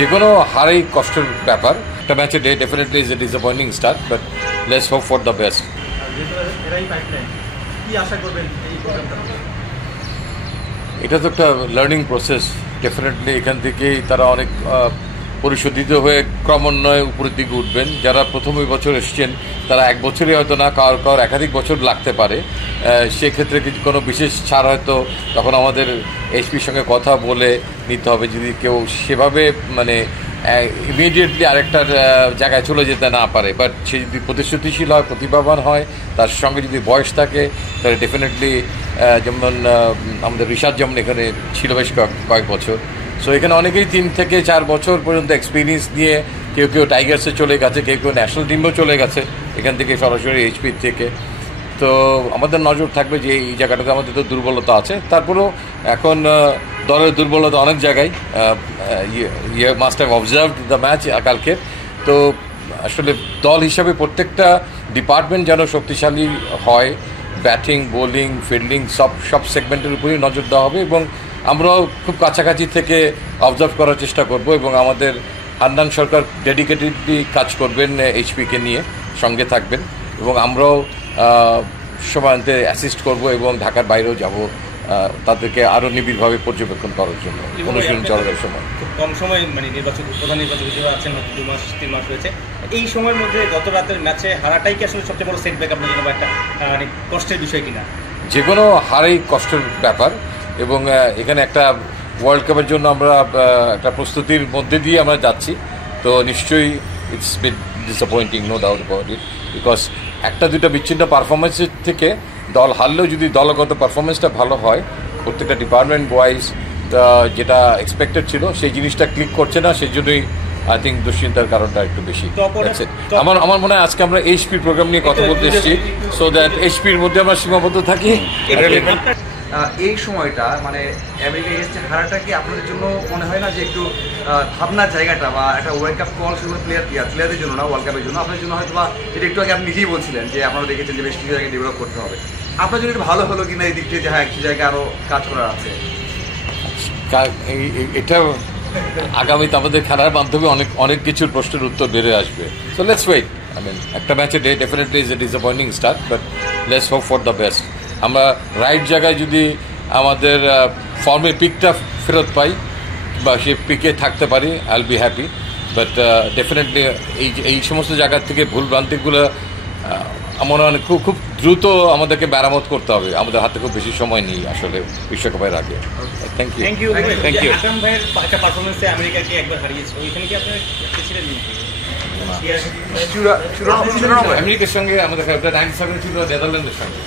যে কোনো হারেই কষ্টের ব্যাপার। একটা ম্যাচে definitely is a disappointing start, but let's hope for the best. এটা তো একটা লার্নিং প্রসেস। ডেফিনেটলি এখান থেকেই তারা অনেক পরিশোধিত হয়ে ক্রমান্বয়ে উপরের দিকে উঠবেন। যারা প্রথম বছর এসছেন তারা এক বছরই হয়তো না, কারোর একাধিক বছর লাগতে পারে। সেক্ষেত্রে কিছু কোনো বিশেষ ছাড় হয়তো তখন আমাদের এইচপির সঙ্গে কথা বলে নিতে হবে। যদি কেউ সেভাবে মানে ইমিডিয়েটলি আরেকটার জায়গায় চলে যেতে না পারে, বাট সে যদি প্রতিশ্রুতিশীল হয়, প্রতিভাবান হয়, তার সঙ্গে যদি বয়স থাকে, তাহলে ডেফিনেটলি যেমন আমাদের রিশাদ যেমন এখানে ছিল বেশ কয়েক বছর। সো এখানে অনেকেই 3 থেকে 4 বছর পর্যন্ত এক্সপিরিয়েন্স নিয়ে কেউ টাইগার্সে চলে গেছে, কেউ ন্যাশনাল টিমেও চলে গেছে এখান থেকে সরাসরি এইচপি থেকে। তো আমাদের নজর থাকবে যে এই জায়গাটাতে আমাদের তো দুর্বলতা আছে। তারপরেও এখন দলের দুর্বলতা অনেক জায়গায়। ইয়ে must have observed the match কালকে। তো আসলে দল হিসাবে প্রত্যেকটা ডিপার্টমেন্ট যেন শক্তিশালী হয়, ব্যাটিং, বোলিং, ফিল্ডিং সব সেগমেন্টের উপরেই নজর দেওয়া হবে। এবং আমরাও খুব কাছাকাছি থেকে অবজার্ভ করার চেষ্টা করব। এবং আমাদের হান্নান সরকার ডেডিকেটেডলি কাজ করবেন এইচপিকে নিয়ে, সঙ্গে থাকবেন। এবং আমরাও সমান্তে অ্যাসিস্ট করব এবং ঢাকার বাইরেও যাব তাদেরকে আরও নিবিড়ভাবে পর্যবেক্ষণ করার জন্য অনুশীলন চলার সময়। খুব কম সময় মানে প্রধান নির্বাচক হিসেবে আছেন, 2-3 মাস হয়েছে। এই সময়ের মধ্যে গত রাতের ম্যাচে হারাটাই কি আসলে সবচেয়ে বড় সেটব্যাক আপনার জন্য, বা একটা কষ্টের বিষয় কিনা? যে কোনো হারেই কষ্টের ব্যাপার। এবং এখানে একটা ওয়ার্ল্ড কাপের জন্য আমরা একটা প্রস্তুতির মধ্যে দিয়ে আমরা যাচ্ছি। তো নিশ্চয়ই it's bit disappointing, no doubt about it. Because একটা দুটা বিচ্ছিন্ন পারফরমেন্সের থেকে দল হারলেও যদি দলগত পারফরমেন্সটা ভালো হয়, প্রত্যেকটা ডিপার্টমেন্ট ওয়াইজ যেটা এক্সপেক্টেড ছিল সেই জিনিসটা ক্লিক করছে না। সেই জন্যই আই থিঙ্ক দুশ্চিন্তার কারণটা একটু বেশি। আমার মনে হয় আজকে আমরা এইচপির প্রোগ্রাম নিয়ে কথা বলতে এসেছি, সো দ্যাট এইচপির মধ্যে আমরা সীমাবদ্ধ থাকি। এই সময়টা মানে আমেরিকা এসেছে হারাটা কি আপনাদের জন্য মনে হয় না যে একটু ভাবনার জায়গাটা, বা একটা ওয়ার্ল্ড কাপ কল শুধু প্লেয়ারদের জন্য না, ওয়ার্ল্ড কাপের জন্য আপনাদের জন্য হয়তো, বা যেটা একটু আগে আপনি নিজেই বলছিলেন যে আপনারা দেখেছেন যে বেশ কিছু জায়গায় ডেভেলপ করতে হবে, আপনার জন্য একটু ভালো হলো কিনা এই দিক থেকে, যে হ্যাঁ কিছু জায়গায় আরও কাজ করার আছে? এটা আগামীতে আমাদের খেলার মাধ্যমে অনেক কিছুর প্রশ্নের উত্তর বেড়ে আসবে। So let's wait. I mean একটা ম্যাচে definitely is a disappointing start, but let's hope for the best. আমরা রাইট জায়গায় যদি আমাদের ফর্মের পিকটা ফেরত পাই বা সে পিকে থাকতে পারি, I will be happy. But definitely এই সমস্ত জায়গার থেকে ভুলভ্রান্তিগুলো আমার মনে হয় খুব দ্রুত আমাদেরকে মেরামত করতে হবে। আমাদের হাতে খুব বেশি সময় নেই আসলে বিশ্বকাপের আগে। Thank you. আকরাম ভাইয়ের একটা পারফরমেন্সে আমেরিকাকে একবার হারিয়েছে, ওইখানে কি আপনারা ছিলেন? আমেরিকার সঙ্গে আমাদের 97 ছিল নেদারল্যান্ডের সঙ্গে।